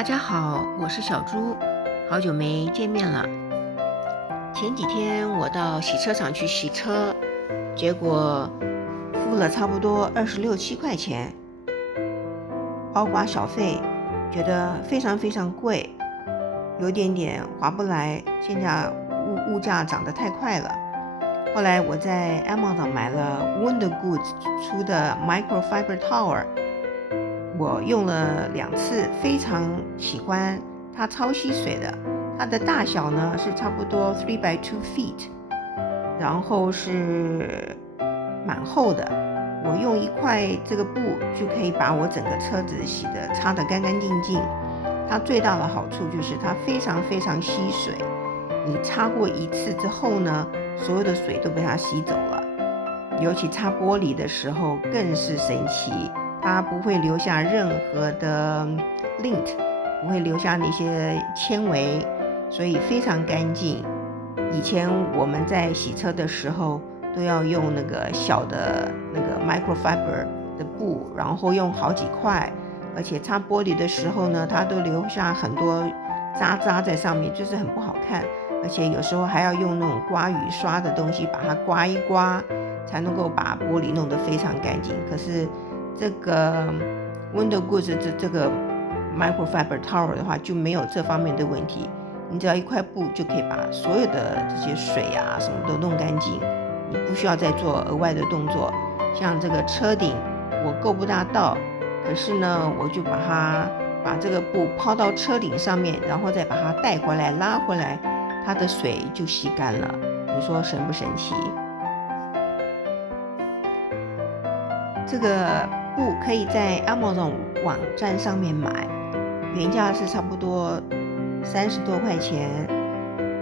大家好，我是小猪，好久没见面了。前几天我到洗车场去洗车，结果付了差不多26、7块钱，包括小费，觉得非常非常贵，有点划不来。现在物价涨得太快了。后来我在 Amazon 买了 Wonder Goods 出的 Microfiber Tower，我用了2次，非常喜欢，它超吸水的。它的大小呢是差不多3 by 2 feet， 然后是蛮厚的。我用一块这个布就可以把我整个车子洗得擦得干干净净。它最大的好处就是它非常非常吸水，你擦过一次之后呢，所有的水都被它吸走了。尤其擦玻璃的时候更是神奇，它不会留下任何的 lint， 不会留下那些纤维，所以非常干净。以前我们在洗车的时候都要用那个小的那个 microfiber 的布，然后用好几块，而且擦玻璃的时候呢，它都留下很多渣渣在上面，就是很不好看。而且有时候还要用那种刮雨刷的东西把它刮一刮，才能够把玻璃弄得非常干净。可是这个 Wonder Goods 这个 Microfiber Tower 的话就没有这方面的问题，你只要一块布就可以把所有的这些水啊什么都弄干净，你不需要再做额外的动作。像这个车顶我够不大到，可是呢我就把这个布抛到车顶上面，然后再把它带回来拉回来，它的水就吸干了。你说神不神奇？这个布可以在 Amazon 网站上面买，原价是差不多30多块钱，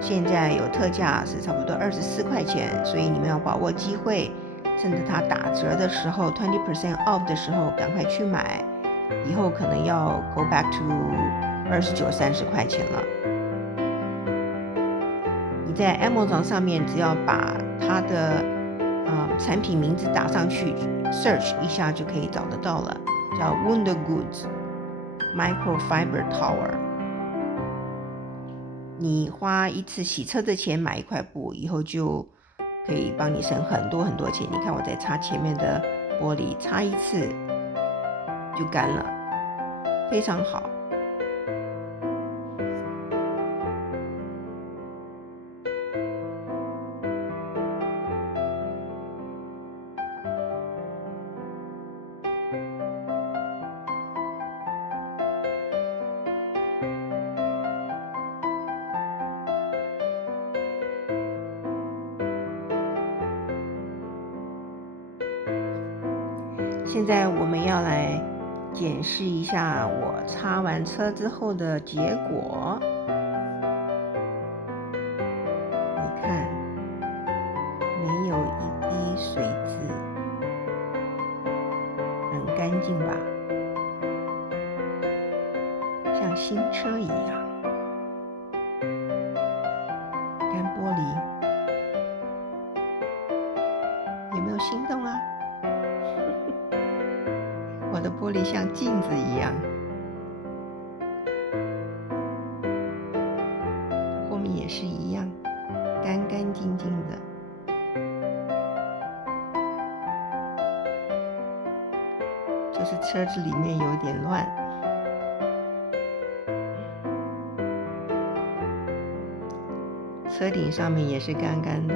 现在有特价是差不多24块钱，所以你们要把握机会，趁着它打折的时候 20% off 的时候赶快去买，以后可能要 go back to 29、30块钱了。你在 Amazon 上面只要把它的产品名字打上去 search 一下就可以找得到了，叫 Wonder Goods Microfiber Tower。 你花一次洗车的钱买一块布，以后就可以帮你省很多很多钱。你看我在擦前面的玻璃，擦一次就干了，非常好。现在我们要来检视一下我擦完车之后的结果。你看，没有一滴水渍，很干净吧？像新车一样。干玻璃有没有心动啊？我的玻璃像镜子一样，后面也是一样，干干净净的。就是车子里面有点乱。车顶上面也是干干的。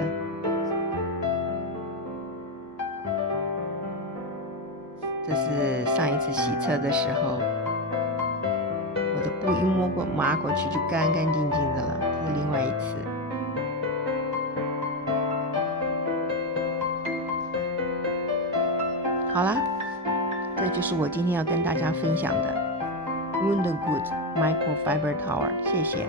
这是上一次洗车的时候，我的布一抹过去就干干净净的了。这是另外一次。好啦，这就是我今天要跟大家分享的 Wonder Goods Microfiber Tower， 谢谢。